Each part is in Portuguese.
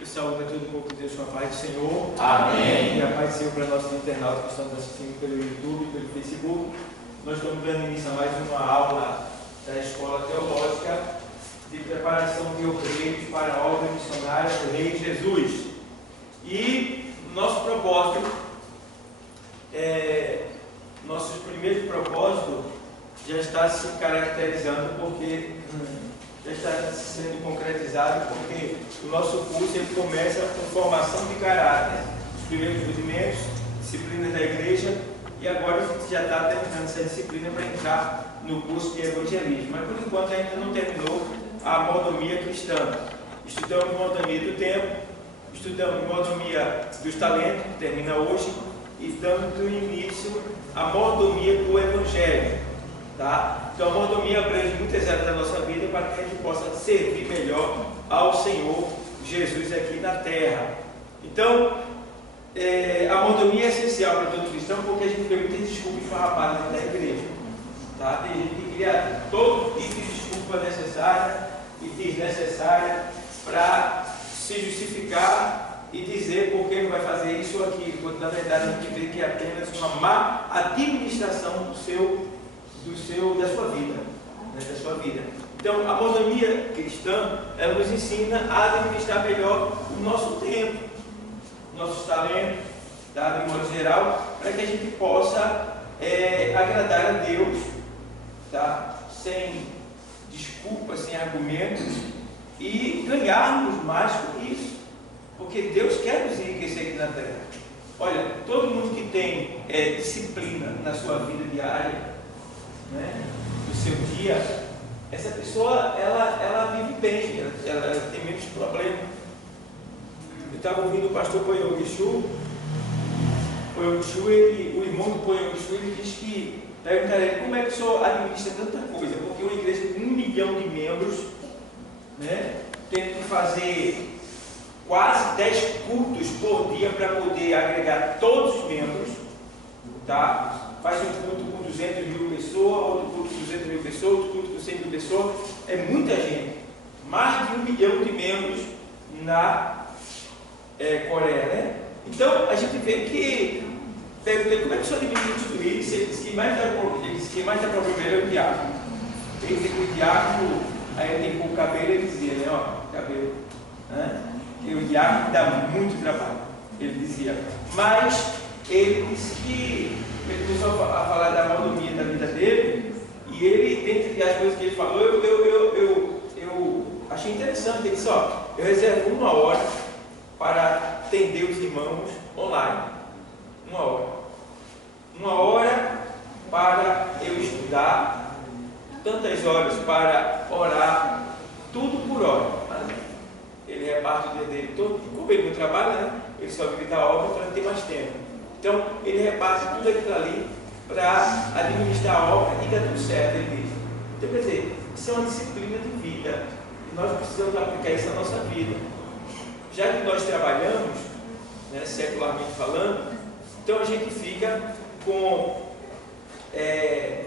Eu saúdo a todo o povo de Deus com a paz do Senhor. Amém. E a paz do Senhor para nossos internautas que estão nos assistindo pelo YouTube, pelo Facebook. Nós estamos dando início a mais uma aula da Escola Teológica de preparação de obreiros para a obra missionária do Rei Jesus. E nosso propósito, nosso primeiro propósito já está se caracterizando porque já está sendo concretizado, porque o nosso curso ele começa com formação de caráter, os primeiros rudimentos, disciplinas da igreja, e agora a gente já está terminando essa disciplina para entrar no curso de evangelismo, mas por enquanto ainda não terminou a mordomia cristã. Estudamos mordomia do tempo, estudamos mordomia dos talentos, que termina hoje, e dando início à mordomia do evangelho. Tá? Então a mordomia abrange muitas áreas da nossa vida para que a gente possa servir melhor ao Senhor Jesus aqui na terra. Então, a mordomia é essencial para todo cristão, porque a gente vê muitas desculpas farrapadas dentro da igreja. Tá? Tem gente que cria todo tipo de desculpa necessária e desnecessária para se justificar e dizer por que não vai fazer isso ou aquilo, quando na verdade a gente vê que é apenas uma má administração da sua vida, né, da sua vida. Então, a mordomia cristã, ela nos ensina a administrar melhor o nosso tempo, nossos talentos, tá, de modo geral, para que a gente possa agradar a Deus, tá, sem desculpas, sem argumentos, e ganharmos mais com isso, porque Deus quer nos enriquecer aqui na terra. Olha, todo mundo que tem disciplina na sua vida diária, né, no seu dia, essa pessoa ela vive bem, ela tem menos problema. Eu estava ouvindo o pastor Poyogishu, o irmão do Poyogishu, ele disse que perguntaram a ele como é que o senhor administra tanta coisa, porque uma igreja com 1 milhão de membros, né, tem que fazer quase 10 cultos por dia para poder agregar todos os membros, tá? Faz um culto com 200 mil pessoas, outro culto com 200 mil pessoas, outro culto com 100 mil pessoas, é muita gente, mais de 1 milhão de membros na Coreia, né? Então a gente vê que, perguntei como é que o senhor administra tudo isso, ele disse que quem mais dá problema é o diácono. Ele dizia que o diácono, aí ele tem pouco cabelo, ele dizia, né, ó, cabelo, né? Que o diácono dá muito trabalho, ele dizia, mas ele disse que ele começou a falar da mordomia da vida dele, e ele, dentre as coisas que ele falou, eu achei interessante. Ele disse, ó, eu reservo 1 hora para atender os irmãos online. 1 hora. 1 hora para eu estudar, tantas horas para orar, tudo por hora. Ele reparte o dia dele todo, como ele não trabalha, né? Ele só vive da obra, então ele tem mais tempo. Então, ele repassa tudo aquilo ali para administrar a obra e dá tudo certo, ele diz. Então, quer dizer, isso é uma disciplina de vida e nós precisamos aplicar isso na nossa vida. Já que nós trabalhamos, né, secularmente falando, então a gente fica com 8,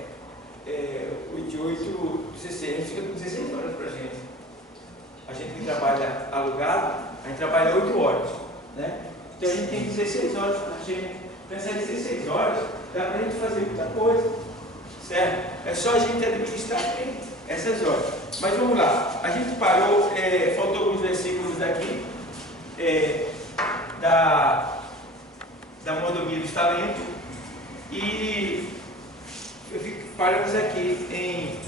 16, a gente fica com 16 horas para a gente. A gente que trabalha alugado, a gente trabalha 8 horas, né? Então a gente tem 16 horas para a gente. Nessas 16 horas, dá para a gente fazer muita coisa, certo? É só a gente administrar bem essas horas. Mas vamos lá, a gente parou, faltou alguns versículos aqui, da mordomia dos talentos, e paramos aqui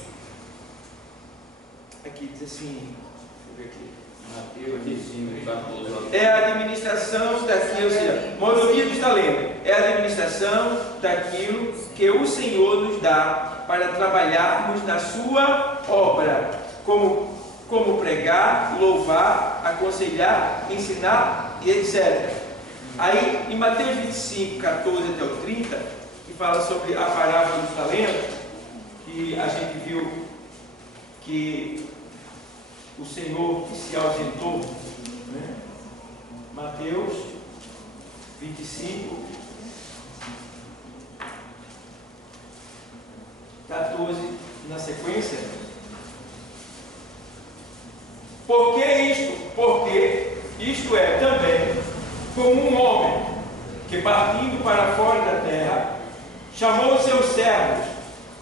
aqui diz assim, deixa eu ver aqui. Mateus 15, 14. É a administração daquilo, ou seja, mordomia dos talentos, é a administração daquilo que o Senhor nos dá para trabalharmos na sua obra, como pregar, louvar, aconselhar, ensinar e etc. Aí, em Mateus 25, 14 até o 30, que fala sobre a parábola dos talentos, que a gente viu que o Senhor que se ausentou, né? Mateus 25, 14, na sequência. Por que isto? Porque isto é, também, como um homem que, partindo para fora da terra, chamou os seus servos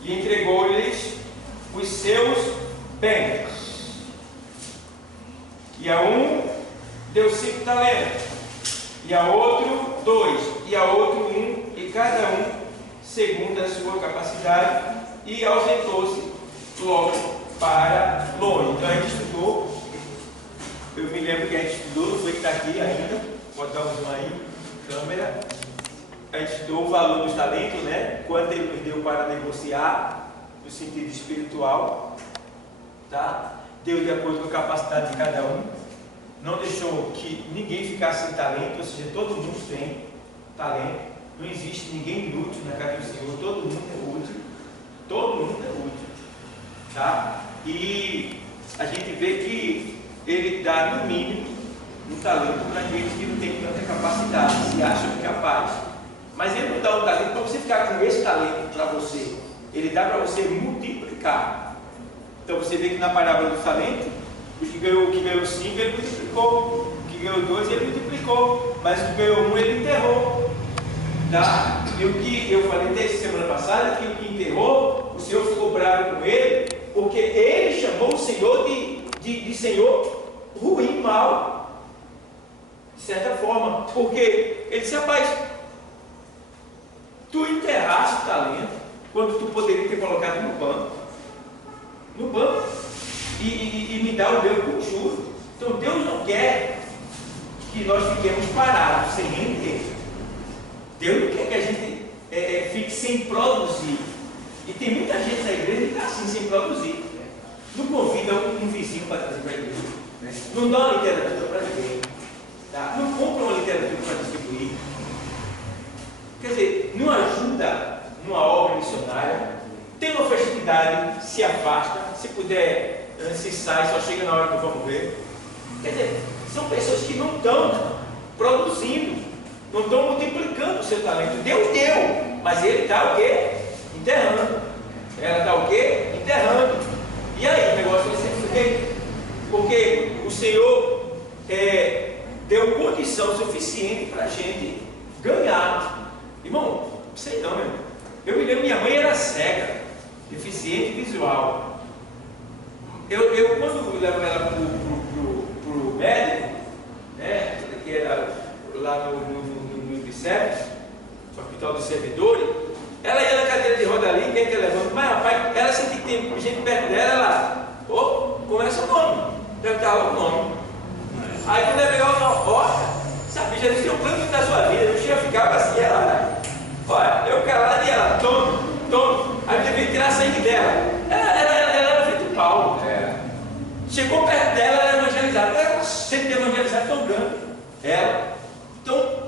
e entregou-lhes os seus bens. E a um deu 5 talentos, e a outro 2, e a outro 1, e cada um segundo a sua capacidade, e ausentou-se logo para longe. Então a gente estudou, eu me lembro que a gente estudou, não foi que está aqui ainda, botamos uma aí, câmera, a gente estudou o valor dos talentos, né? Quanto ele nos deu para negociar, no sentido espiritual, tá? Deu de acordo com a capacidade de cada um, não deixou que ninguém ficasse sem talento, ou seja, todo mundo tem talento, não existe ninguém inútil na casa do Senhor, todo mundo é útil, todo mundo é útil, tá? E a gente vê que ele dá no mínimo um talento para aqueles que não têm tanta capacidade, se acham capazes, mas ele não dá um talento para você ficar com esse talento para você, ele dá para você multiplicar. Então você vê que na parábola do talento, o que ganhou 5 ele multiplicou, o que ganhou 2 ele multiplicou, mas o que ganhou 1 ele enterrou, tá? E o que eu falei desde semana passada, que o que enterrou, o Senhor ficou bravo com ele, porque ele chamou o Senhor de Senhor ruim, mal, de certa forma, porque ele disse: rapaz, tu enterraste o talento quando tu poderia ter colocado no banco, e me dá o meu com juros. Então Deus não quer que nós fiquemos parados sem render. Deus não quer que a gente fique sem produzir. E tem muita gente na igreja que está assim, sem produzir. Não convida um vizinho para trazer para a igreja, né? Não dá uma literatura para ninguém, tá? Não compra uma literatura para distribuir. Quer dizer, não ajuda numa obra missionária. Tem uma festividade, se afasta, se puder, se sai, só chega na hora que vamos ver. Quer dizer, são pessoas que não estão produzindo, não estão multiplicando o seu talento. Deus deu, mas ele está o quê? Enterrando. Ela está o quê? Enterrando. E aí, o negócio vai ser feito. Porque o Senhor deu condição suficiente para a gente ganhar. Irmão, não sei não, meu irmão. Eu me lembro, minha mãe era cega, deficiente visual. Eu quando levo ela para o médico, né, que era lá no IBSEP, no Hospital dos Servidores, ela ia na cadeira de roda ali, quem que levando? Mas rapaz, ela sentia que tem gente perto dela, ela, começa o nome, perguntava o nome. Aí quando ela pegava uma porta, sabe, já disse, o plano da sua vida, eu tinha ficado assim, ela, olha, eu calado e ela, tome. Aí teve que tirar sangue dela. Ela era feito Paulo. Chegou perto dela, ela era evangelizada. Ela sempre evangelizada tão grande. Ela. Então,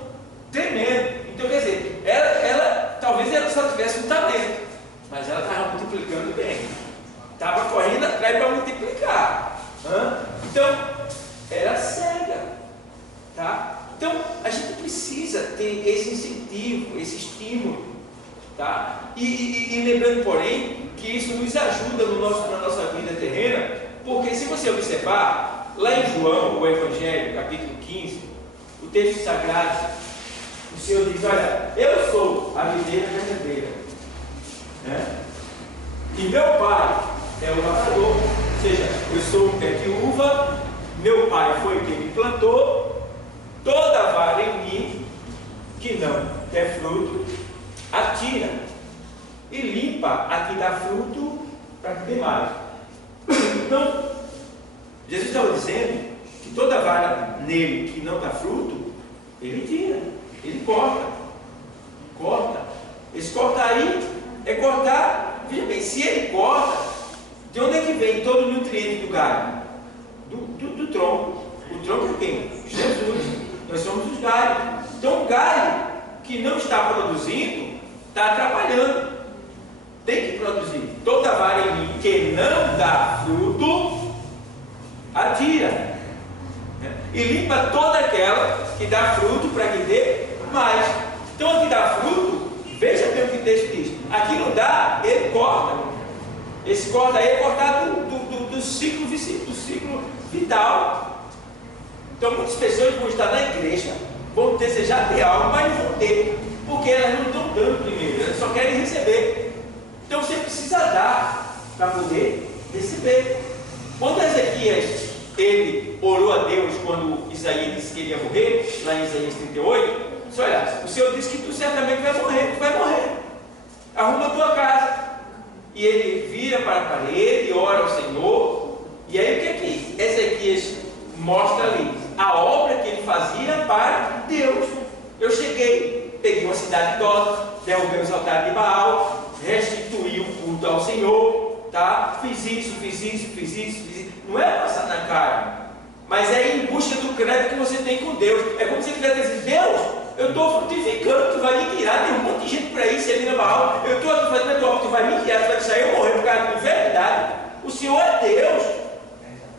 tremendo. Então, quer dizer, ela talvez ela só tivesse um talento, mas ela estava multiplicando bem. Estava correndo atrás para multiplicar. Então, era cega. Tá? Então, a gente precisa ter esse incentivo, esse estímulo. Tá? E lembrando, porém, que isso nos ajuda na nossa vida terrena, porque se você observar, lá em João, o Evangelho, capítulo 15, o texto sagrado, o Senhor diz: olha, eu sou a videira verdadeira, né? E meu pai é o lavrador, ou seja, eu sou um pé de uva, meu pai foi quem me plantou, toda vara em mim que não der fruto, atira e limpa a que dá fruto para que dê mais. Então, Jesus estava dizendo que toda vara nele que não dá fruto, ele tira, ele corta. Esse cortar aí é cortar, veja bem, se ele corta, de onde é que vem todo o nutriente do galho? Do tronco. O tronco é quem? Jesus. Nós somos os galhos. Então o galho que não está produzindo, está atrapalhando. Tem que produzir. Toda vara em mim que não dá fruto, atira. E limpa toda aquela que dá fruto para que dê mais. Então, a que dá fruto, veja bem o que o texto diz. Aqui não dá, ele corta. Esse corta aí é cortar do ciclo vital. Então muitas pessoas vão estar na igreja, vão desejar ter algo, mas não vão ter, porque elas não estão dando primeiro, elas só querem receber. Então você precisa dar para poder receber. Quando Ezequias ele orou a Deus quando Isaías disse que ele ia morrer, lá em Isaías 38, disse, olha, o Senhor disse que tu certamente vai morrer, tu vai morrer. Arruma a tua casa. E ele vira para a parede, ora ao Senhor. E aí o que é que Ezequias mostra ali? A obra que ele fazia para Deus. Eu cheguei, peguei uma cidade idólatra, derrubei os altares de Baal, restituí o culto ao Senhor, tá? Fiz isso. Não é passar na cara, mas é em busca do crédito que você tem com Deus. É como se ele tivesse dizendo, Deus, eu estou frutificando, tu vai me tirar, tem um monte de gente por aí, servindo Baal, eu estou aqui fazendo a tua obra, tu vai me tirar, tu vai deixar eu morrer por causa de verdade. O Senhor é Deus.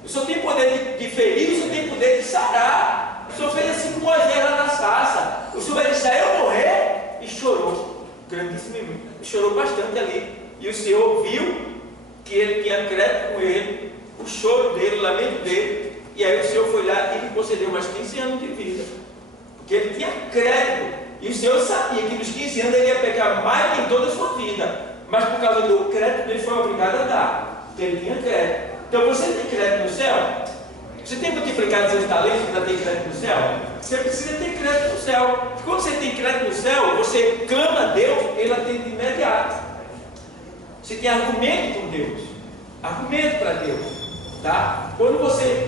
O Senhor tem poder de ferir, o Senhor tem poder de sarar. O Senhor fez assim com Moisés lá na sarça. O Senhor vai deixar eu morrer? E chorou, grandíssimo, chorou bastante ali. E o Senhor viu que ele tinha crédito com ele, o choro dele, o lamento dele. E aí o Senhor foi lá e lhe concedeu mais 15 anos de vida, porque ele tinha crédito. E o Senhor sabia que nos 15 anos ele ia pecar mais em toda a sua vida, mas por causa do crédito ele foi obrigado a dar, porque ele tinha crédito. Então você tem crédito no céu? Você tem multiplicado seus talentos para ter crédito no céu? Você precisa ter crédito no céu. Quando você tem crédito no céu, você clama a Deus, ele atende de imediato. Você tem argumento com Deus, argumento para Deus, tá? Quando você,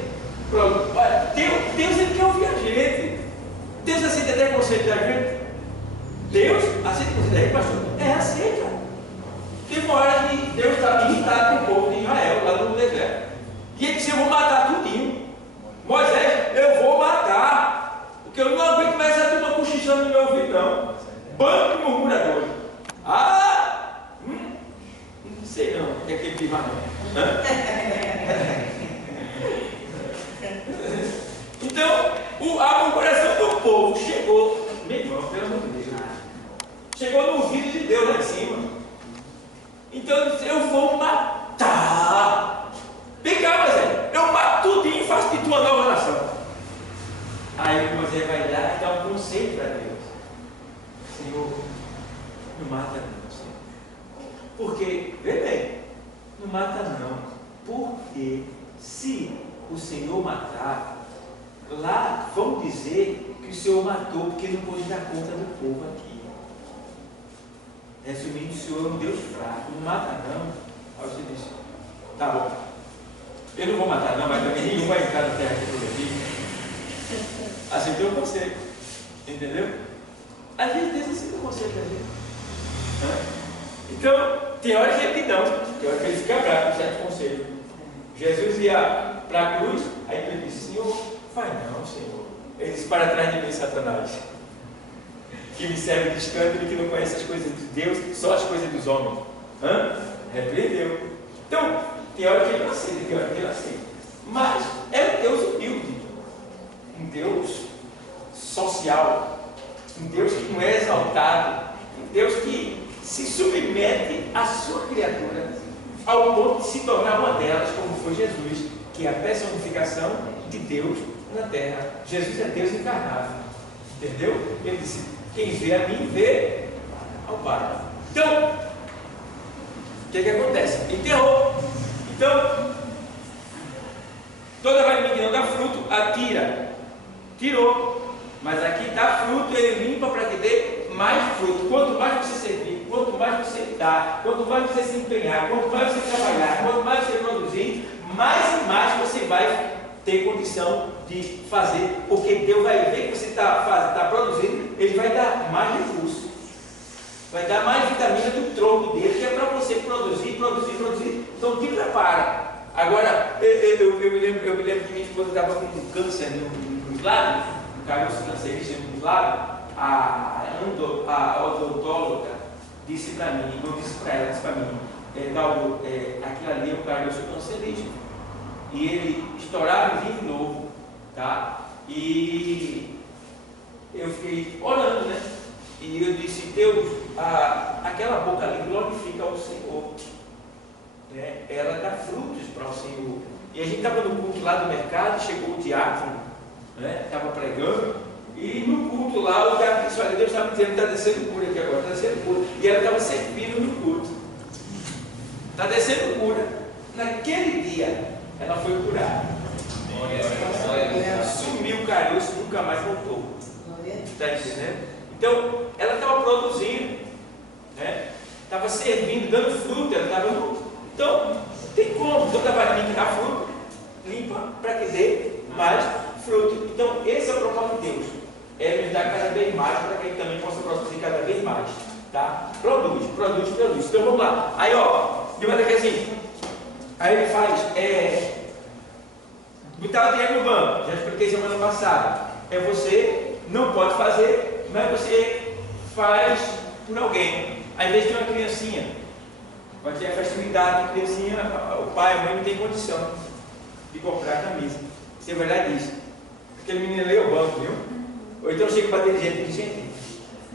Deus ele quer ouvir a gente. Deus aceita até conselho da gente. Deus aceita conselho da gente, pastor? Aceita. Teve uma hora que Deus estava irritado com o povo de Israel, lá no deserto. E ele disse, eu vou matar tudinho. Moisés, eu vou matar. Porque eu não aguento mais essa turma cochichando no meu ouvido, não. Bando de murmuradores. Não sei não, que é aquele clima não. Então, a murmuração do povo chegou, meu irmão, pelo amor de Deus, chegou no ouvido de Deus lá em cima. Então ele disse, eu vou matar. Vem cá, Moisés, eu mato tudinho e faço de tua nova nação. Aí Moisés vai lá e dá um conselho para Deus. Senhor, não mata não, Senhor. Porque, vê bem, não mata não. Porque se o Senhor matar, lá vão dizer que o Senhor matou porque não pôde dar conta do povo aqui. Resumindo, o Senhor é um Deus fraco, não mata não. Aí você disse, tá bom, eu não vou matar não, mas também nenhum vai entrar na terra que eu prometi. Aceitou o conselho, entendeu? Às vezes Deus aceita o conselho da gente. Então, tem hora que ele não, tem hora que ele fica bravo com certo conselho. Jesus ia para a cruz, aí ele disse, Senhor, vai não, Senhor. Ele disse, para trás de mim, Satanás, que me serve de escândalo e que não conhece as coisas de Deus, só as coisas dos homens. Repreendeu. Então, tem hora que ele não aceita, tem hora que ele aceita. Mas é um Deus humilde, um Deus social, um Deus que não é exaltado, um Deus que se submete à sua criatura, ao ponto de se tornar uma delas, como foi Jesus, que é a personificação de Deus na terra. Jesus é Deus encarnado, entendeu? Ele disse, quem vê a mim, vê ao Pai. Então, o que acontece? Enterrou. Então, toda varinha que não dá fruto, atira. Tirou. Mas aqui dá fruto, ele limpa para que dê mais fruto. Quanto mais você servir, quanto mais você dá, quanto mais você se empenhar, quanto mais você trabalhar, quanto mais você produzir, mais e mais você vai ter condição de fazer, porque Deus vai ver que você está produzindo, Ele vai dar mais recurso, vai dar mais vitamina do tronco dele, que é para você produzir. Então te prepara. Agora, eu me lembro que minha esposa estava com câncer nos lábios, um caroço cancerígeno nos lábios. A odontóloga disse para mim, não disse para ela, disse para mim, aquilo ali é um caroço cancerígeno. E ele estourava e vinha de novo, tá? E eu fiquei orando, né? E eu disse, Deus, aquela boca ali glorifica o Senhor, né? Ela dá frutos para o Senhor. E a gente estava no culto lá do mercado, chegou o diácono, né? Estava pregando, e no culto lá, o cara disse: olha, Deus estava dizendo que está descendo cura aqui agora, está descendo cura. E ela estava servindo no culto. Está descendo cura. Naquele dia, ela foi curada. Sumiu o caroço, nunca mais voltou. Está entendendo? Então, ela estava produzindo, né? Estava servindo, dando fruto. Ela estava no... Então, não tem como. Toda varinha que dá fruto, limpa para que dê mais fruto. Então, esse é o propósito de Deus. É nos dar cada vez mais para que ele também possa produzir cada vez mais. Tá? Produz. Então vamos lá. Aí, ó, de maneira que assim, aí ele faz, botar o dinheiro no banco. Já expliquei semana passada. Você não pode fazer, mas você faz por alguém. Às vezes tem uma criancinha, pode ter a festividade, a criancinha, o pai, a mãe não tem condição de comprar a camisa. Você vai lá e diz: aquele menino lê o banco, viu? Ou então chega para a dirigente e diz: gente,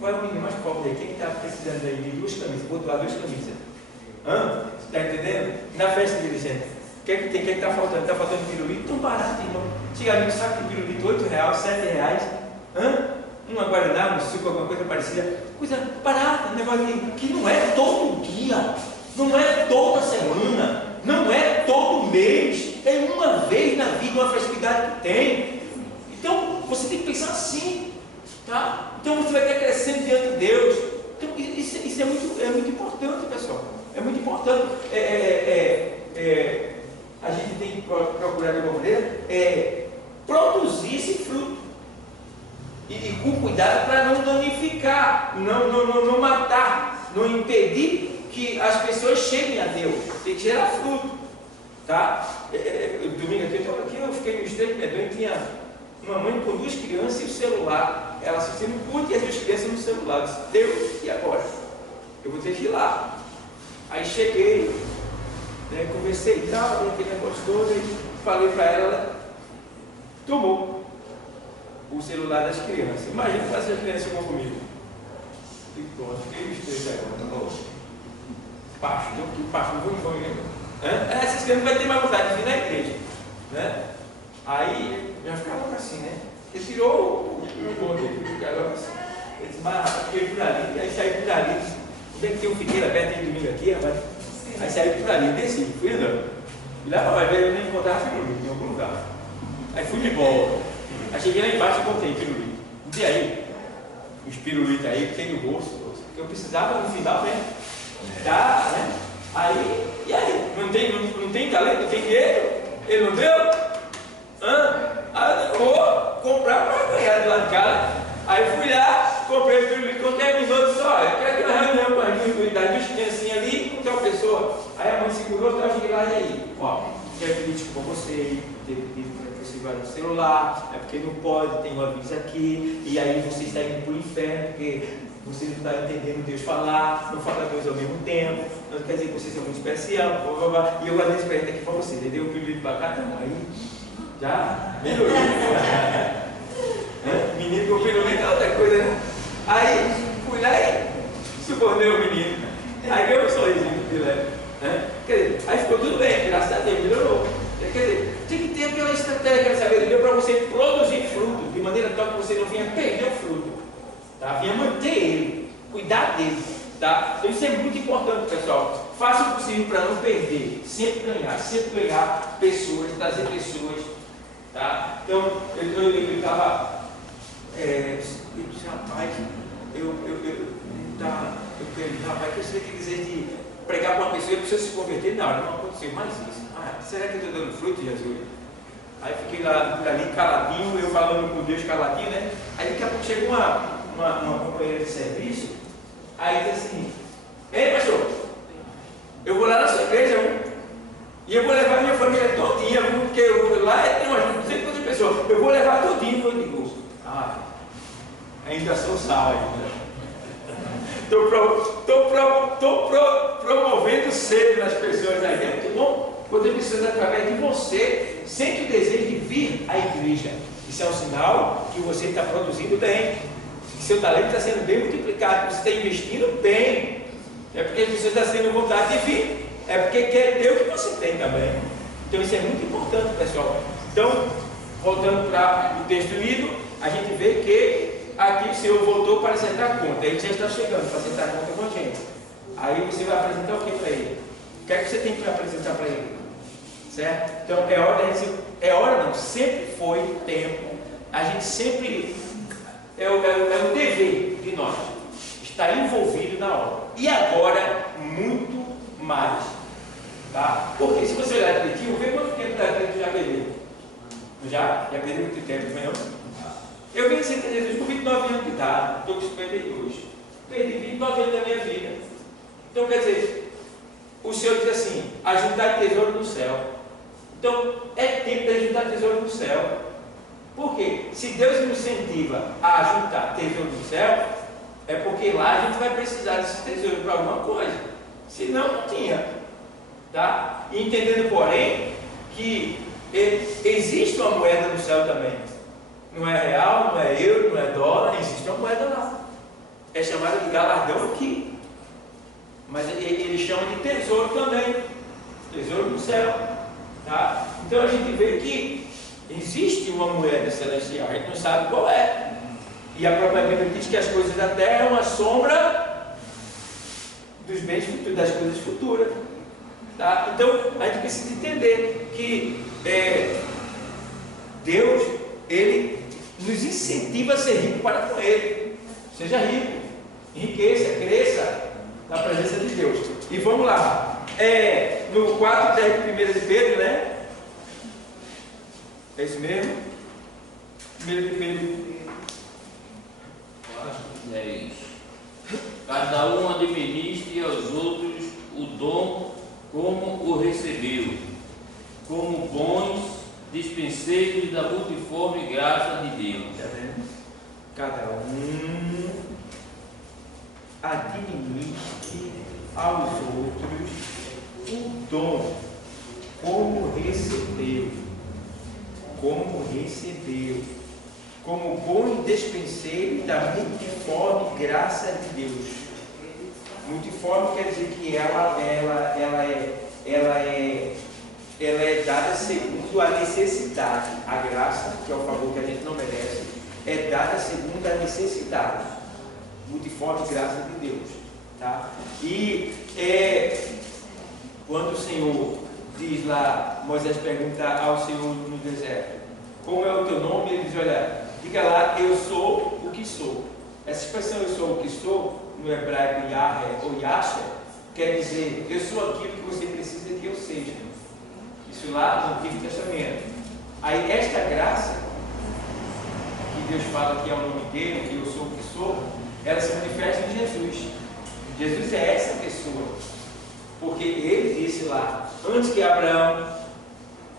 qual é o menino mais pobre aí? Quem está precisando aí de 2 camisas? Vou doar 2 camisas. Está entendendo? Na festa de dirigente, o que é que tem? O que é que está faltando? Está faltando pirulito? Tão barato, irmão. Chega ali, um saco de pirulito, R$8, R$7. Uma guaraná, um suco, alguma coisa parecida. Coisa barata, um negócio que não é todo dia, não é toda semana, não é todo mês, é uma vez na vida, uma festividade que tem. Então, você tem que pensar assim, tá? Então, você vai estar crescendo diante de Deus. Então, isso é muito importante, pessoal. É muito importante. A gente tem que procurar de alguma maneira produzir esse fruto. E com cuidado para não danificar, não matar, não impedir que as pessoas cheguem a Deus. Tem que gerar fruto. Tá? Domingo aqui, eu fiquei no estreito medonho, tinha uma mãe com 2 crianças e o celular. Ela assistindo o culto e as 2 crianças no celular. Eu disse: Deus, e agora? Eu vou ter que ir lá. Aí cheguei, né, conversei e tal, aquele negócio todo, e falei para ela, ela tomou o celular das crianças. Imagina fazer as crianças vão comigo. E pronto, fiquei estreito agora. Pastor, que pastor, vamos. Essas crianças não vai ter mais vontade de vir na igreja, né? Aí já ficava assim, né? Ele tirou o bonde do cara assim. Ele disse: mas fiquei por ali, aí saí por ali. Onde é que tem um fiqueiro aberto aí domingo aqui, rapaz? Aí saí por ali, desci, fui andando. E lá para ver, eu nem encontrava pirulito em algum lugar. Aí fui de volta. Aí cheguei lá embaixo e contei pirulito. E aí, os pirulitos aí que tem no bolso, que eu precisava no final, né? Tá, né? Aí, e aí? Não tem talento, não tem dinheiro? Ele não deu? Aí eu vou comprar para ganhar de lá de casa. Aí fui lá, comprei o pirulito, quando terminou, disse: olha, eu quero uma reunião com as duas criancinhas ali com tal pessoa. Aí a mãe segurou, eu cheguei lá, e aí? Ó, quero pedir desculpa a você, ter pedido para que você vá no celular, é porque não pode, tem um aviso aqui, e aí você está indo para o inferno, porque você não está entendendo Deus falar, não fala Deus ao mesmo tempo, não quer dizer que você seja muito especial, blá, blá, blá. E eu guardei esse presente aqui para você, entendeu? O pirulito para cá, não, aí já melhorou. Menino com pirulito é outra coisa, né? Aí fui lá e subornei o menino. Aí ganhou um sorrisinho do filé. Quer dizer, aí ficou tudo bem, graças a Deus, melhorou. Quer dizer, tem que ter aquela estratégia, aquela sabedoria para você produzir fruto, de maneira tal que você não venha perder o fruto, tá? Venha manter ele, cuidar dele, tá? Então isso é muito importante, pessoal. Faça o possível para não perder, sempre ganhar pessoas, trazer pessoas, tá? Então, eu estava. Eu disse: rapaz, rapaz, que eu sei que dizer de pregar para uma pessoa e a pessoa se converter. Não aconteceu mais isso. Será que eu estou dando fruto, Jesus? Aí fiquei lá ali caladinho, eu falando com Deus caladinho, né? Aí daqui a pouco chegou uma companheira de serviço, aí disse assim: ei, pastor, eu vou lá na sua igreja, e eu vou levar minha família todinha, porque lá tem umas 200 pessoas, eu vou levar todinho. Eu digo: ainda sou salvo, né? Estou promovendo sede nas pessoas aí dentro. Muito bom, quando pessoas através de você sente o desejo de vir à igreja. Isso é um sinal que você está produzindo bem, que seu talento está sendo bem multiplicado, que você está investindo bem. É porque as pessoas estão tendo vontade de vir, é porque quer ter o que você tem também. Então isso é muito importante, pessoal. Então, voltando para o texto lido, a gente vê que aqui o Senhor voltou para acertar a conta. Ele já está chegando para acertar a conta com a gente. Aí você vai apresentar o que para ele? O que é que você tem que apresentar para ele? Certo? Então é hora não, sempre foi tempo. A gente sempre é o dever de nós estar envolvido na obra. E agora, muito mais. Tá? Porque se você olhar direitinho, vê quanto tempo tu já perdeu. Já perdeu muito tempo, não é não? Eu venho sem ter Jesus com 29 anos de idade, estou com 52. Perdi 29 anos da minha vida. Então quer dizer, o Senhor diz assim, ajuntar tesouro no céu. Então é tempo de ajuntar tesouro no céu. Por quê? Se Deus nos incentiva a ajuntar tesouro no céu, é porque lá a gente vai precisar desse tesouro para alguma coisa. Senão não tinha. Tá? E entendendo, porém, que existe uma moeda no céu também. Não é real, não é euro, não é dólar, existe uma moeda lá. É chamada de galardão aqui. Mas ele chama de tesouro também. Tesouro no céu. Tá? Então a gente vê que existe uma moeda celestial, a gente não sabe qual é. E a própria Bíblia diz que as coisas da terra é uma sombra dos bens futuros, das coisas futuras. Tá? Então a gente precisa entender que Deus, Ele nos incentiva a ser rico para com Ele. Seja rico, enriqueça, cresça na presença de Deus. E vamos lá. No 4:10 de 1 de Pedro, né? É isso mesmo? 1 de Pedro 4:10. Cada um administre aos outros o dom como o recebeu, como bons dispenseiros da multiforme graça de Deus. Tá vendo? Cada um administre aos outros o dom como recebeu, como bom despenseiro da multiforme graça de Deus. Multiforme quer dizer que ela é dada segundo a necessidade. A graça, que é o favor que a gente não merece, é dada segundo a necessidade. Multiforme graça de Deus. Tá? E quando o Senhor diz lá, Moisés pergunta ao Senhor no deserto, como é o teu nome? Ele diz, olha, diga lá, eu sou o que sou. Essa expressão eu sou o que sou, no hebraico Yahé ou Yasha, quer dizer, eu sou aquilo que você precisa que eu seja. Isso lá no Antigo Testamento. Aí esta graça, que Deus fala que é o nome dele, que eu sou o que sou, ela se manifesta em Jesus. Jesus é essa pessoa. Porque ele disse lá, antes que Abraão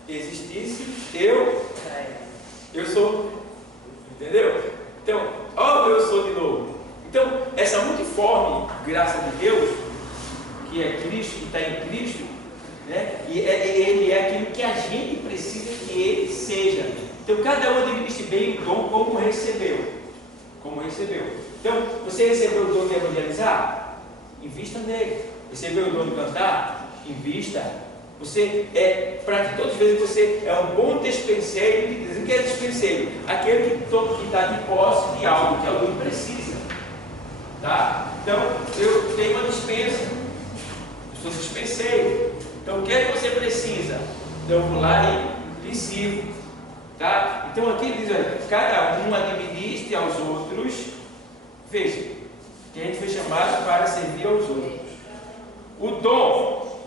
existisse, eu sou. Entendeu? Então, ó, eu sou de novo. Então, essa multiforme graça de Deus, que é Cristo, que está em Cristo, né? E ele é aquilo que a gente precisa que ele seja. Então, cada um administre bem o dom como recebeu. Como recebeu. Então, você recebeu o dom de evangelizar? Invista nele. Recebeu o dom de cantar? Invista. Você para que todas as vezes você é um bom despenseiro de Deus. O que é despenseiro? Aquele que está de posse de algo que alguém precisa. Tá? Então, eu tenho uma dispensa. Eu sou dispenseiro. Então, o que é que você precisa? Então, eu vou lá e lhe sirvo. Tá? Então, aqui ele diz, olha, cada um administre aos outros. Veja, que a gente foi chamado para servir aos outros. O dom,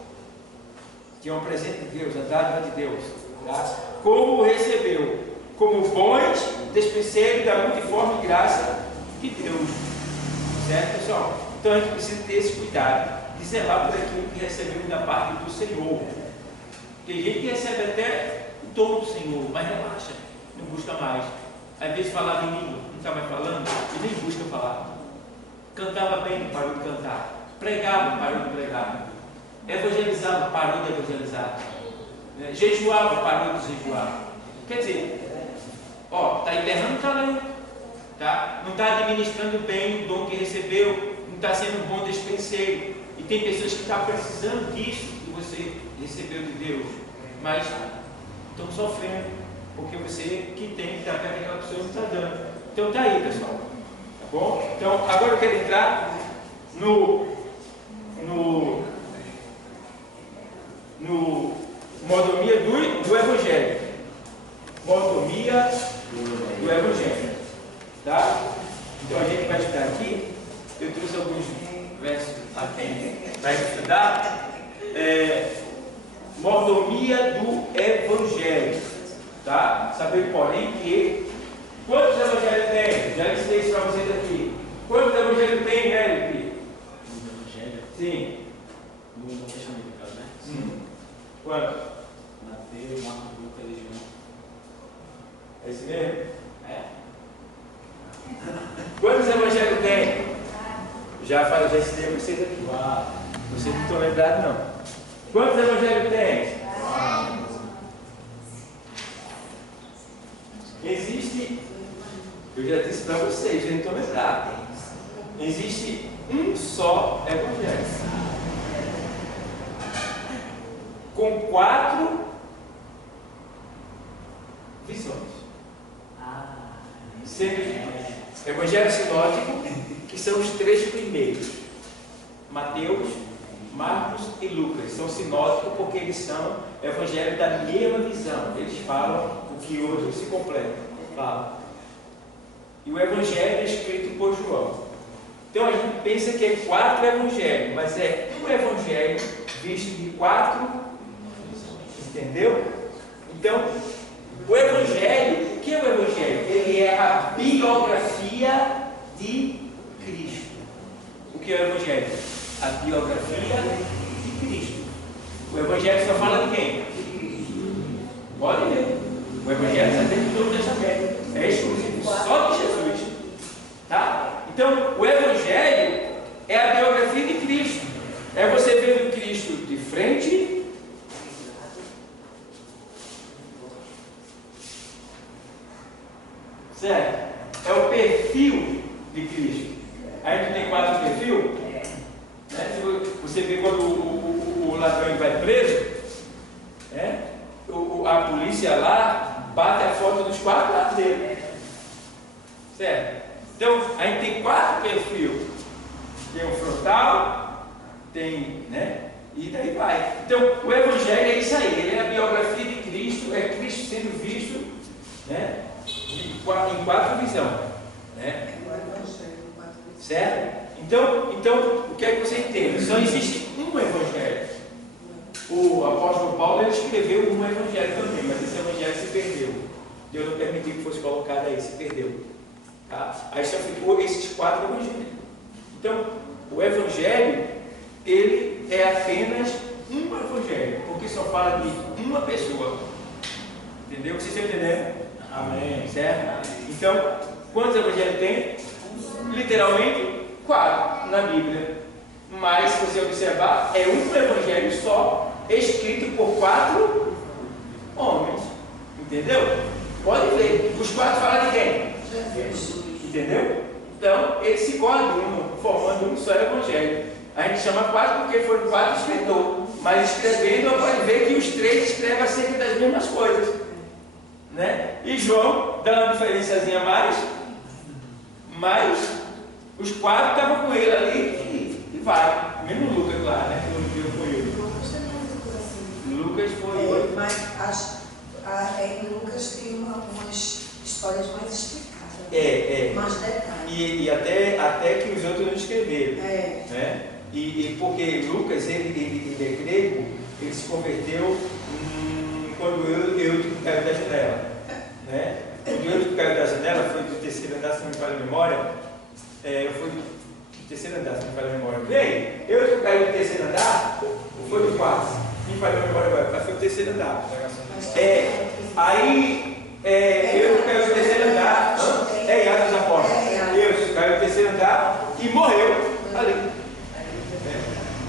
que é um presente de Deus, a dádiva de Deus, tá? Como o recebeu, como bons despenseiros da multiforme graça de Deus. Certo, pessoal? Então a gente precisa ter esse cuidado de zelar por aquilo que recebemos da parte do Senhor. Tem gente que recebe até o dom do Senhor, mas relaxa, não busca mais. Às vezes falava em língua, não está mais falando, e nem busca falar. Cantava bem, parou de cantar. Pregava, parou de pregar. Evangelizava, parou de evangelizar. Jejuava, parou de jejuar. Quer dizer, está enterrando o talento, tá? Não está administrando bem o dom que recebeu, não está sendo um bom despenseiro. E tem pessoas que estão precisando disso que você recebeu de Deus, mas estão sofrendo, porque você que tem que dar para aquela pessoa que está dando. Então tá aí, pessoal. Tá bom? Então agora eu quero entrar no mordomia do Evangelho. Mordomia do Evangelho. Tá? Então a gente vai estudar aqui. Eu trouxe alguns versos aqui para estudar. Mordomia do Evangelho. Tá? Saber, porém, que quantos evangelhos tem? Já ensinei isso para vocês aqui. Quantos evangelhos tem, né, Lipe? Evangelho? Sim. No Novo Testamento, né? Quantos? Mateus, Marcos, Lucas e João. É isso mesmo? É. Quantos evangelhos tem? Já ensinei para vocês aqui. Vocês não estão lembrados, não. Quantos evangelhos tem? Existe, eu já disse para vocês, vocês não estão lembrados. Existe um só evangelho. Com 4 visões. Sendo evangelho sinótico, que são os 3 primeiros. Mateus, Marcos e Lucas. São sinóticos porque eles são evangelhos da mesma visão. Eles falam o que outros se completam. Falam. E o evangelho é escrito por João. Então a gente pensa que é 4 evangelhos, mas é um evangelho visto de 4. Entendeu? Então, o evangelho, o que é o evangelho? Ele é a biografia de Cristo. O que é o evangelho? A biografia de Cristo. O evangelho só fala de quem? Pode ver. O evangelho só tem do Novo Testamento. É exclusivo só de Jesus. Tá? Então, o evangelho é a biografia de Cristo. É você ver o Cristo de frente. Certo? É o perfil de Cristo. A gente tem 4 perfis. Né? Você vê quando o ladrão vai preso, né? A polícia lá bate a foto dos 4 lados dele. Certo? Então, a gente tem 4 perfis. Tem o frontal, tem, né? E daí vai. Então, o Evangelho é isso aí. Ele é a biografia de Cristo, é Cristo sendo visto, né? Em 4 visões. Né? Certo? Então, o que é que você entende? Só existe um Evangelho. O apóstolo Paulo ele escreveu um Evangelho também, mas esse Evangelho se perdeu. Deus não permitiu que fosse colocado aí, se perdeu. Tá? Aí só ficou esses 4 Evangelhos. Então, o Evangelho, ele é apenas um Evangelho, porque só fala de uma pessoa. Entendeu? Vocês estão entendendo? Amém. Certo? Então, quantos Evangelhos tem? Literalmente, 4 na Bíblia. Mas, se você observar, é um Evangelho só, escrito por 4 homens. Entendeu? Pode ver. Os 4 falam de quem? Entendeu? Então, eles se coadunam, formando um só Evangelho. A gente chama 4 porque foram 4 escritores. Mas escrevendo, pode ver que os 3 escrevem acerca das mesmas coisas. Né? E João dá uma diferençazinha mas os 4 estavam com ele ali e vai. Mesmo Lucas lá, né? Que não viu com ele. Lucas foi. Mas em Lucas tem umas histórias mais explicadas. Mais detalhes. E até que os outros não escreveram. Né? E porque Lucas, ele é grego, ele se converteu quando eu caiu da janela. Né? Quando eu caiu da janela, foi do 3º andar, se não me falha a memória. Eu fui do 3º andar, se não me falha a memória. Bem, eu caiu do 3º andar, ou foi do 4º? Me falha a memória agora, mas foi do 3º andar. Aí, eu caiu do 3º andar, Atos dos Apóstolos. Eu caiu do 3º andar e morreu ali.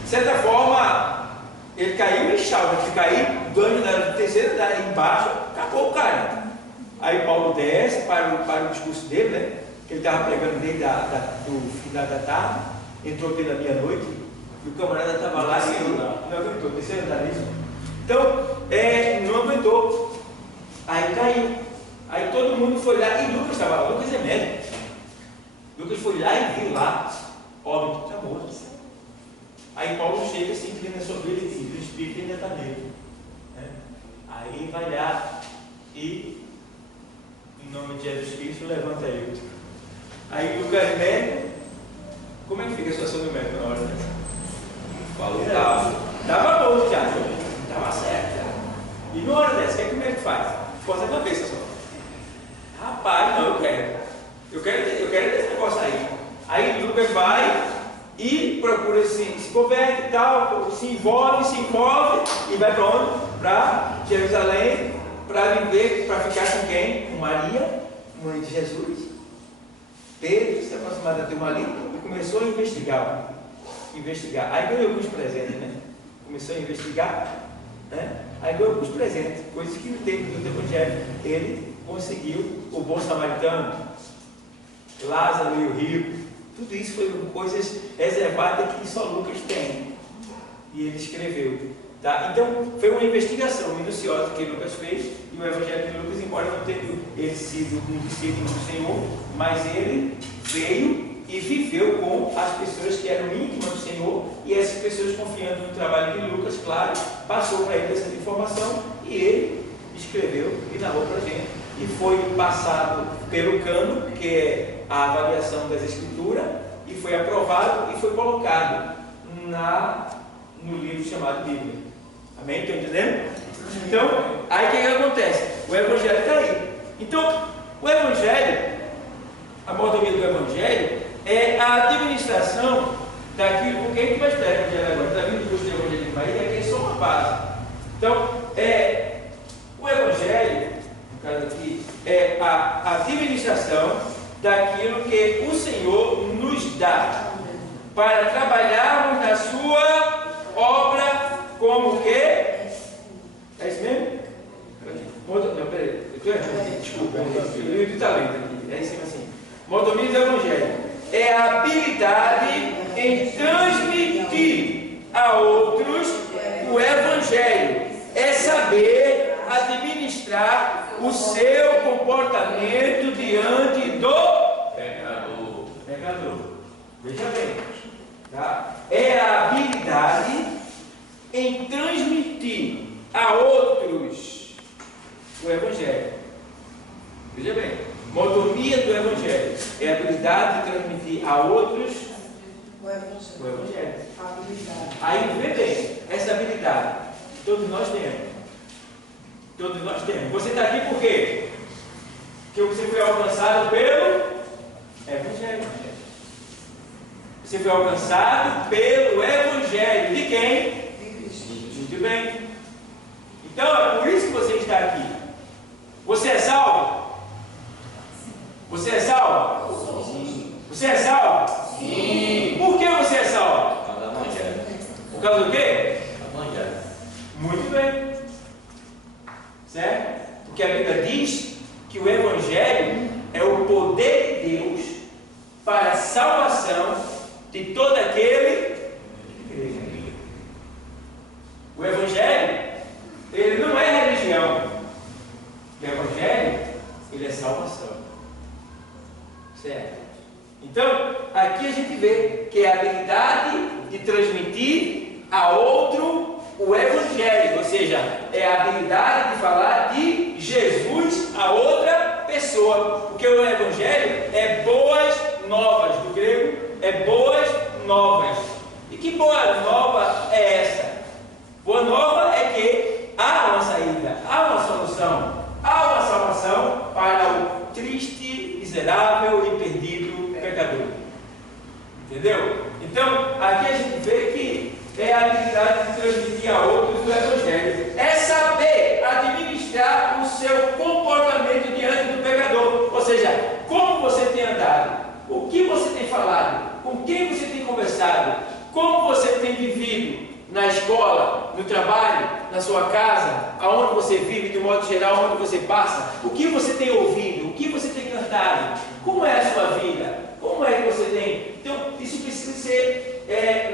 De certa forma, ele caiu em chão, que caiu do 3º andar embaixo, acabou o cara. Aí Paulo desce para o discurso dele, né? Que ele estava pregando desde do final da tarde, entrou pela meia-noite, e o camarada estava lá e não aguentou, 3º andar nisso. Então, não aguentou. Aí caiu. Aí todo mundo foi lá, e Lucas estava lá, Lucas é médico. Lucas foi lá e viu lá, óbito, está morto. Aí Paulo chega assim, inclina sobre ele e diz: o Espírito ainda está nele. Aí vai lá e, em nome de Jesus Cristo, levanta ele. Aí Lucas médico, como é que fica a situação do médico na hora dessa? Paulo estava morto já, estava certo já. E na hora dessa, o que é que o médico faz? Coça a cabeça só. Rapaz, não, eu quero esse negócio aí. Aí Lucas vai e procura se converte e tal, se envolve e vai para onde? Para Jerusalém, para viver, para ficar com quem? Com Maria, mãe de Jesus. Pedro se aproximou da turma ali e começou a investigar. Aí ganhou alguns presentes, né? Começou a investigar, né? Aí ganhou alguns presentes, coisas que no tempo do Evangelho ele conseguiu. O bom samaritano, Lázaro e o rico, tudo isso foi coisas reservadas que só Lucas tem. E ele escreveu. Tá? Então, foi uma investigação minuciosa que Lucas fez, e o Evangelho de Lucas, embora não tenha ele sido um discípulo do Senhor, mas ele veio e viveu com as pessoas que eram íntimas do Senhor, e essas pessoas, confiando no trabalho de Lucas, claro, passou para ele essa informação, e ele escreveu e narrou para a gente. E foi passado pelo cânon, que é a avaliação das Escrituras, e foi aprovado e foi colocado no livro chamado Bíblia. Amém? Estão entendendo? Então, aí o que acontece? O Evangelho está aí. Então, o Evangelho, a mordomia do Evangelho, é a administração daquilo. Porque a gente vai estudar o Evangelho agora, está vindo do curso de Evangelho de Bahia, aqui é só uma base. Então, o Evangelho, no caso aqui, é a administração daquilo que o Senhor nos dá para trabalharmos na sua obra. Como o quê? É isso mesmo? Não, peraí. Eu estou errando. Desculpa. Eu estou talento aqui. É isso assim. Mordomia do Evangelho é a habilidade em transmitir a outros o Evangelho. É saber administrar o seu comportamento diante do pecador. Veja bem. Tá? É a habilidade em transmitir a outros o Evangelho. Veja bem, mordomia do Evangelho é a habilidade de transmitir a outros o Evangelho. Aí vê bem, essa habilidade todos nós temos. Todos nós temos. Você está aqui por quê? Porque você foi alcançado pelo Evangelho. Você foi alcançado pelo Evangelho. De quem? Muito bem. Então é por isso que você está aqui. Você é salvo? Você é salvo? Sim. Você é salvo? Sim. Por que você é salvo? Por causa do Evangelho. Por causa do quê? Evangelho. Muito bem. Certo? Porque a Bíblia diz que o Evangelho é o poder de Deus para a salvação de todo aquele que crê. O Evangelho, ele não é religião. O Evangelho, ele é salvação. Certo? Então, aqui a gente vê que é a habilidade de transmitir a outro o Evangelho, ou seja, é a habilidade de falar de Jesus a outra pessoa. Porque o Evangelho é boas novas, do grego é boas novas. E que boa nova é essa? Boa nova é que há uma saída, há uma solução, há uma salvação para o triste, miserável e perdido pecador. Entendeu? Então, aqui a gente vê que é a habilidade de transmitir a outros o Evangelho. É saber administrar o seu comportamento diante do pecador. Ou seja, como você tem andado, o que você tem falado, com quem você tem conversado, como você tem vivido na escola, no trabalho, na sua casa, aonde você vive, de modo geral, onde você passa, o que você tem ouvido, o que você tem cantado, como é a sua vida, como é que você tem. Então, isso precisa ser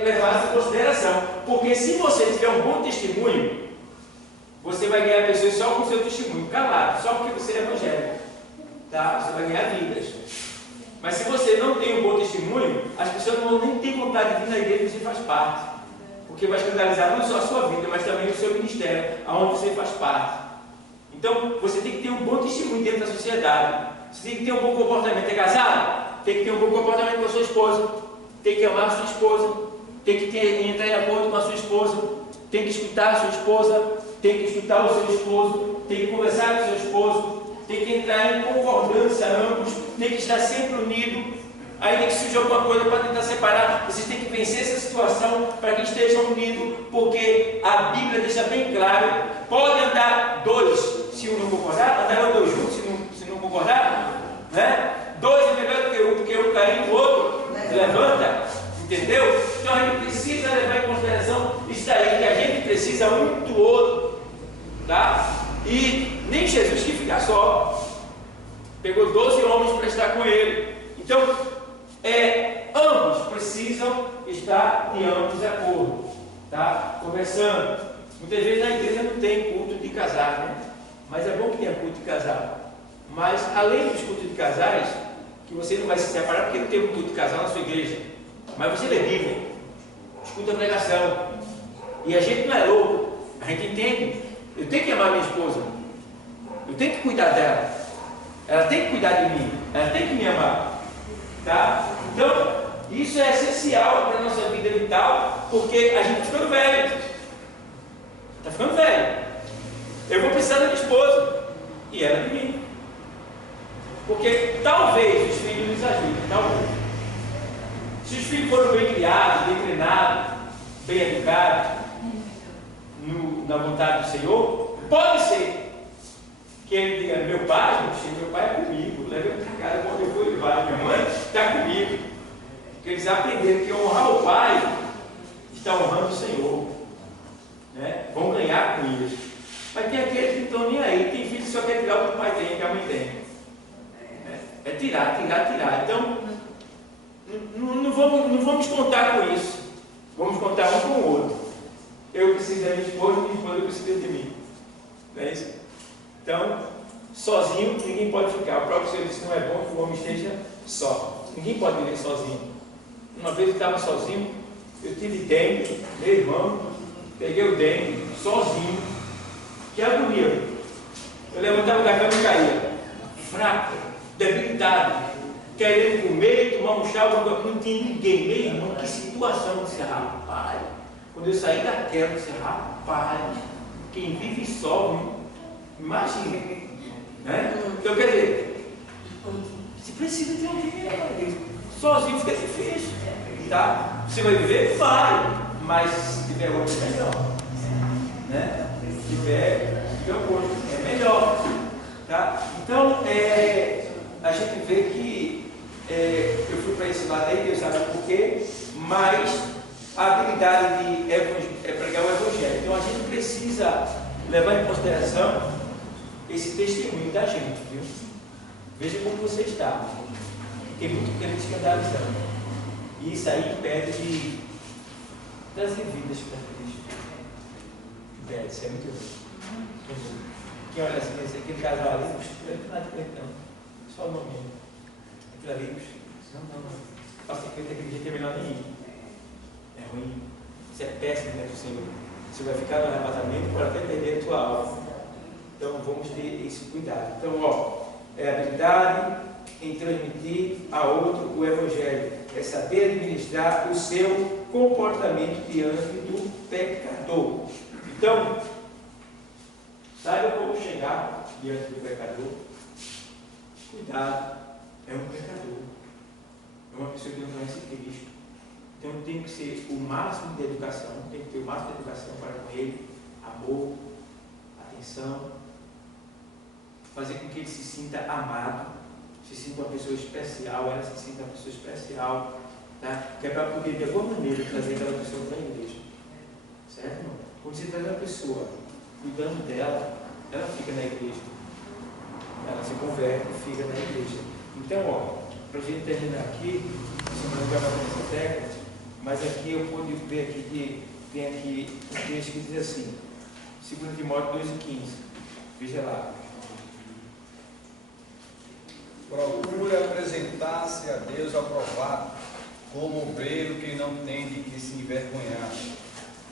levado em consideração, porque se você tiver um bom testemunho, Você vai ganhar pessoas só com o seu testemunho, calado, só porque você é evangélico. Tá? Você vai ganhar vidas. Mas se você não tem um bom testemunho, as pessoas não vão nem ter vontade de vir na igreja que você faz parte. Porque vai escandalizar não só a sua vida, mas também o seu ministério, aonde você faz parte. Então, você tem que ter um bom testemunho dentro da sociedade. Você tem que ter um bom comportamento. É casado? Tem que ter um bom comportamento com a sua esposa. Tem que amar a sua esposa. Tem que entrar em acordo com a sua esposa. Tem que escutar a sua esposa. Tem que escutar o seu esposo. Tem que conversar com o seu esposo. Tem que entrar em concordância ambos. Tem que estar sempre unido. Aí tem que surgir alguma coisa para tentar separar. Vocês têm que vencer essa situação para que estejam unidos, porque a Bíblia deixa bem claro: pode andar dois, se um não concordar, andarão dois juntos, se não concordar, né? Dois é melhor do que um, porque um caindo, o outro levanta, entendeu? Então a gente precisa levar em consideração isso daí, que a gente precisa um do outro, tá? E nem Jesus que fica só, pegou 12 homens para estar com ele. Então, ambos precisam estar em ambos de acordo, tá? Conversando. Muitas vezes na igreja não tem culto de casar, né? Mas é bom que tenha culto de casal. Mas além dos cultos de casais, que você não vai se separar porque não tem um culto de casal na sua igreja, mas você lê Bíblia, escuta a pregação, e a gente não é louco, a gente entende. Eu tenho que amar minha esposa, eu tenho que cuidar dela, ela tem que cuidar de mim, ela tem que me amar. Tá? Então, isso é essencial para a nossa vida vital, porque a gente está ficando velho. Está ficando velho. Eu vou precisar da minha esposa e ela de mim. Porque talvez os filhos nos ajudem. Talvez. Se os filhos forem bem criados, bem treinados, bem educados, na vontade do Senhor, pode ser que ele diga: meu pai é comigo, leve ele para casa, quando eu for levar minha mãe, está comigo. Porque eles aprenderam que honrar o pai está honrando o Senhor, né? Vão ganhar com isso. Mas tem aqueles que não estão nem aí, tem filhos que só quer tirar o que o pai tem, que a mãe tem. É tirar. Então, não vamos contar com isso. Vamos contar um com o outro. Eu preciso da minha esposa precisa de mim. Não é isso? Então, sozinho ninguém pode ficar. O próprio Senhor disse que não é bom que o homem esteja só. Ninguém pode viver sozinho. Uma vez eu estava sozinho, eu tive dengue, meu irmão, peguei o dengue, sozinho. Que agonia. Eu levantava da cama e caía. Fraco, debilitado, querendo comer, tomar um chá, não tinha ninguém. Meu irmão, que situação. Eu disse: rapaz, quando eu saí daquela, eu disse: rapaz, quem vive só, imagina, né? Então, quer dizer, você precisa de alguém. Sozinho fica difícil, tá? Você vai viver? Vai, mas se tiver outro é melhor, né? Se tiver outro é melhor, tá? Então, a gente vê que eu fui para esse lado aí, Deus sabe por quê, mas a habilidade de pregar o Evangelho. Então, a gente precisa levar em consideração esse testemunho da gente, viu? Veja como você está. Tem muito querendo escandalizando. E isso aí impede de trazer vidas para Cristo. Impede, isso é muito ruim. Quem olha assim, aquele casal ali, não é nada de crente, não. Só o nome. Aquilo ali, não. Pastor crente aquele dia que é melhor nem ir. É ruim. Isso é péssimo dentro do Senhor. Você vai ficar no arrebatamento por até perder a tua alma. Então vamos ter esse cuidado. Então, é a habilidade em transmitir a outro o Evangelho. É saber administrar o seu comportamento diante do pecador. Então, saiba como chegar diante do pecador. Cuidado, é um pecador. É uma pessoa que não conhece Cristo. Então tem que ser o máximo de educação, tem que ter o máximo de educação para com ele, amor, atenção, fazer com que ele se sinta amado, se sinta uma pessoa especial, ela se sinta uma pessoa especial, tá? Que é para poder de alguma maneira trazer aquela pessoa para a igreja, certo, irmão? Quando você traz uma pessoa cuidando dela, ela fica na igreja, ela se converte e fica na igreja. Então, para a gente terminar aqui, semana vai bater nessa tecla, mas aqui eu pude ver aqui que tem aqui um texto que diz assim: 2 Timóteo 2,15. Veja lá. Procure apresentar-se a Deus aprovado, como obreiro que não tem de que se envergonhar,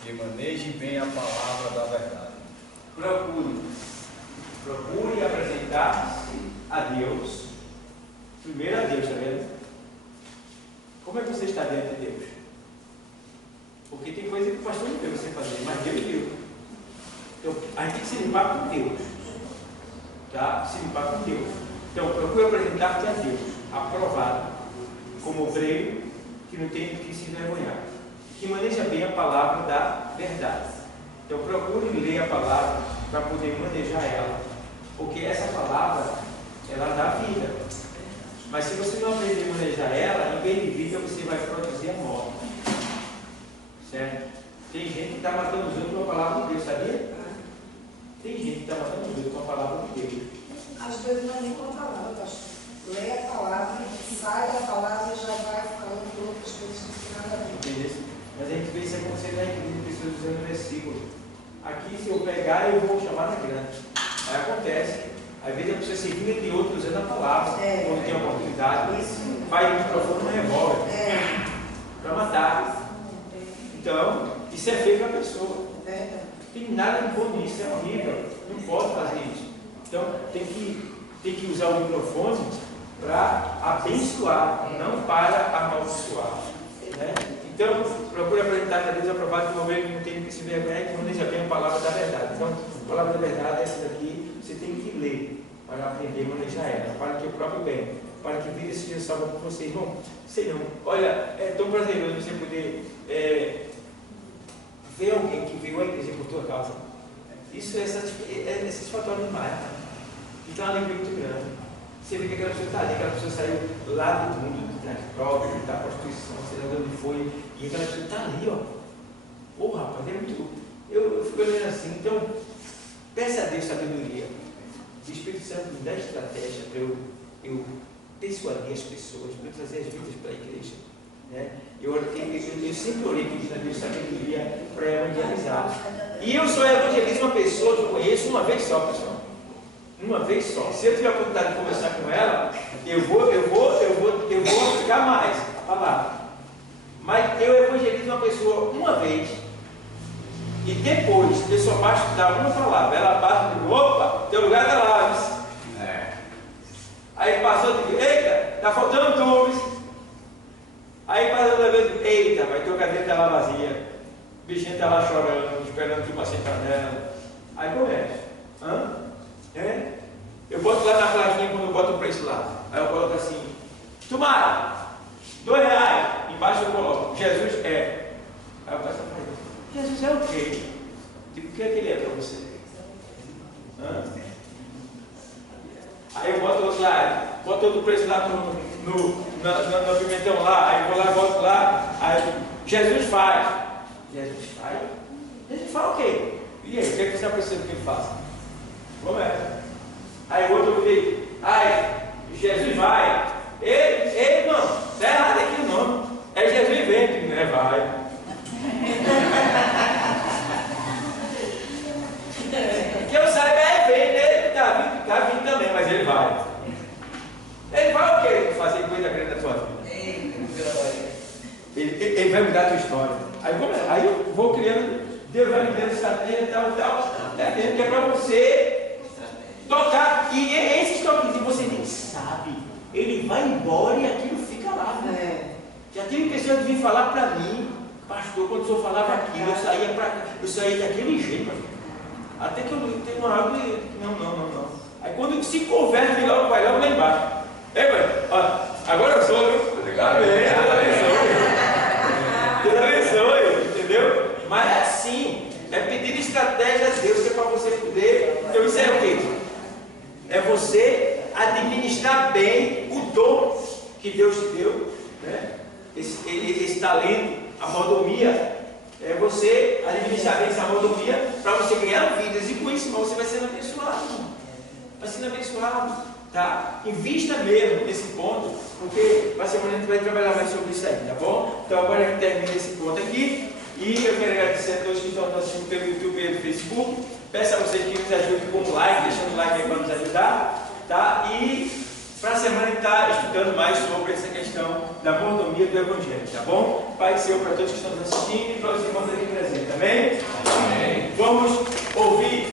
que maneje bem a palavra da verdade. Procure apresentar-se a Deus. Primeiro a Deus, está vendo? Como é que você está diante de Deus? Porque tem coisa que o pastor não deu você fazer, mas Deus deu. Então, a gente tem que se limpar com Deus. Tá? Se limpar com Deus. Então, procure apresentar-te a Deus, aprovado, como obreiro que não tem que se envergonhar, que maneja bem a palavra da verdade. Então, procure ler a palavra para poder manejar ela, porque essa palavra, ela dá vida. Mas se você não aprender a manejar ela, em vez de vida, você vai produzir a morte. Certo? Tem gente que está matando os outros com a palavra de Deus, sabia? Tem gente que está matando os outros com a palavra de Deus. Às vezes não é nem com a palavra, pastor. Lê a palavra, sai da palavra e já vai falando de outras coisas que não tem nada a ver. Entendeu? Mas a gente vê isso acontecer na igreja, pessoas usando o versículo. Aqui, se eu pegar, eu vou chamar na grande. Aí acontece. Às vezes a pessoa se vinga de outro usando a palavra, quando tem oportunidade. Faz o microfone no revólver para matar. Então, isso é feio para a pessoa. Não tem nada de bom nisso, é horrível. Não pode fazer isso. Então, tem que usar o microfone para abençoar, não para amaldiçoar. Né? Então, procure apresentar a Deus aprovado que o governo não tem que se vergonhar, que maneja bem a palavra da verdade. Então, a palavra da verdade é essa daqui, você tem que ler para aprender a manejar ela, para que o próprio bem, para que vida seja salva por você. Irmão, sei não, olha, é tão prazeroso você poder ver alguém que veio à igreja por tua causa. Isso é satisfatório demais. Então, é uma alegria muito grande. Você vê que aquela pessoa está ali, aquela pessoa saiu lá do mundo, da droga, da prostituição, sei lá de onde foi, e aquela pessoa está ali, ó. Pô, rapaz, é muito. Eu fico olhando assim. Então, peça a Deus sabedoria. O Espírito Santo me dá estratégia para eu persuadir as pessoas, para eu trazer as vidas para a igreja. Né? Eu sempre orei pedindo a Deus sabedoria para evangelizar. E eu só evangelizo uma pessoa que eu conheço uma vez só, pessoal. Uma vez só. Se eu tiver a oportunidade de conversar com ela, eu vou ficar mais a palavra. Mas eu evangelizo uma pessoa uma vez e depois eu só basto dar uma palavra. Ela basta e diz, opa, teu lugar é lá. Aí passou e diz, eita, está faltando tubos. Aí passou outra vez, eita, vai tua cadeira está lá vazia. O bichinho está lá chorando, esperando que eu passe para nela. Aí começa. Eu boto lá na plaquinha quando eu boto o preço lá. Aí eu coloco assim, tomara, R$2. Embaixo eu coloco, Jesus é. Aí eu peço para ele, Jesus é o quê? Tipo, o que é que ele é para você? Aí eu boto outro lá, boto outro preço lá no pimentão lá, aí eu vou lá, boto lá, aí Jesus faz. Jesus faz? Jesus faz o quê? E aí, o que é que você está pensando que ele faça? Começa. Aí o outro diz, Jesus vai. Ei, irmão, está errado aqui o nome. É Jesus vem, né? Vai. Que eu saiba, vem, ele está vindo também, mas ele vai. Ele vai o quê? Fazer coisa grande na sua vida. Ele vai mudar a tua história. Aí eu vou criando, Deus vai me dando estratégia, tal, que é para você tocar. E esses toquezinhos você nem sabe. Ele vai embora e aquilo fica lá. Já teve pessoas que vinham falar para mim, pastor, quando o senhor falava aquilo, eu saía daquele jeito. Até que eu tenho uma água e. Não. Aí quando se converte, logo vai lá embaixo. Ei, mãe, agora eu sou, viu? Amém, Deus abençoe, entendeu? Mas é assim, é pedir estratégia a Deus, que é para você poder. Então isso é o quê? É você administrar bem o dom que Deus te deu, né? Esse talento, a mordomia. É você administrar bem essa mordomia para você ganhar vidas. E com isso, irmão, você vai sendo abençoado. Vai sendo abençoado. Tá? Invista mesmo nesse ponto, porque para semana a gente vai trabalhar mais sobre isso aí, tá bom? Então agora a gente termina esse ponto aqui. E eu quero agradecer a todos que estão assistindo pelo YouTube e pelo Facebook. Peço a vocês que nos ajudem com o like, deixando o like aí para nos ajudar, tá? E para a semana a gente está estudando mais sobre essa questão da mordomia do Evangelho, tá bom? Pai do Senhor para todos que estão nos assistindo e para os irmãos aqui presentes, amém?